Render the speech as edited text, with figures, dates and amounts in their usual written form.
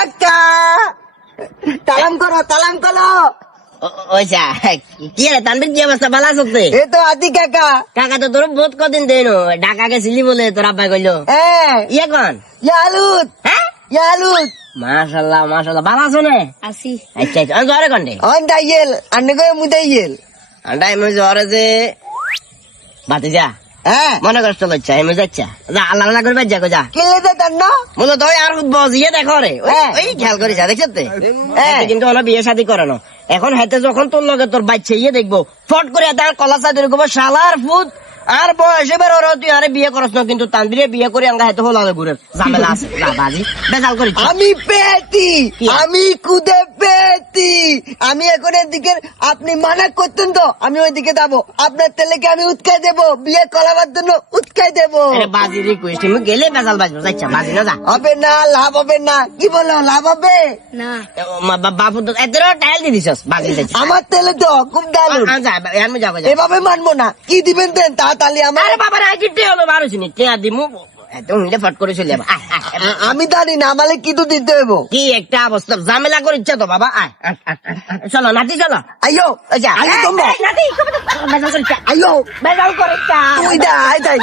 কাকা তালাম করো ওইসা কি রে তানবির কি অবস্থা ভালো আছো তুই? এ তো আদি কাকা কাকা তো তোর বহুত কদিন দেন ঢাকা গেছিলি বলে তোর আব্বাই কইলো হ্যাঁ ইয়ে কন ইয়ালুত হ্যাঁ ইয়ালুত মাশাল্লাহ মাশাল্লাহ ভালো আছো না? আছি আচ্ছা আচ্ছা আমি জ্বরে কন্ডে অন দাইয়েল আন্নে কই মুদাইয়েল আন্ডাই মই জ্বরে যে বাতি যা হ্যাঁ মনে কষ্ট লচ্ছা আমি যাচ্ছা যা আল্লাহ আল্লাহ করে যা যা কিলে দে তান্ন বলো তো আর বজিয়ে দেখো রে হ্যাঁ। ওই খেয়াল করিস দেখছ হ্যাঁ। কিন্তু ওরা বিয়ে শাদী করানো এখন হাতে যখন তোর লগে তোর বাচ্চা ইয়ে দেখবো ফট করে তার কলা চাদর করবো শালার ফুট আর বয়সে বের ওরা তুই আরে বিয়ে করস না কিন্তু তান্দিরে বিয়ে করে আঙ্গা হাতে হলো ঘুরে ঝামেলা আছে না বাজি বেজাল করিস আমি পেয়েছি কি? আমি কুদে পেয়েছি আমি এখন এদিকে আপনি মানা করতেন তো আমি ওইদিকে যাবো আপনার ছেলেকে আমি উৎকাই দেবো বিয়ে করাবার জন্য উৎকাই দেবো আরে বাজি রিকোয়েস্ট আমি গেলে বেজাল বাজবো যাচ্ছা বাজি না যা হবে না লাভ হবে না কি বলো লাভ হবে না বাপু তো এত টাইল দিয়ে দিছস বাজি যাচ্ছি আমার ছেলে তো খুব দারুণ যা আমি যাবো যা এভাবে মানবো না কি দিবেন দেন তাড়াতাড়ি আমার আরে বাবা রাই কিটে হলো 12 মিনিট কে দিমু এত মিনিটে ফট করে চলে যাবো আমি জানি না আমালে কি তো দিতে হইব কি একটা অবস্থা ঝামেলা করে ইচ্ছা তো বাবা আয় চলো নাতি চলো আইয়ো আচ্ছা আইয়ো তোমরা নাতি বেজাল করে আইয়ো বেজাল করে তুই দা আই যাই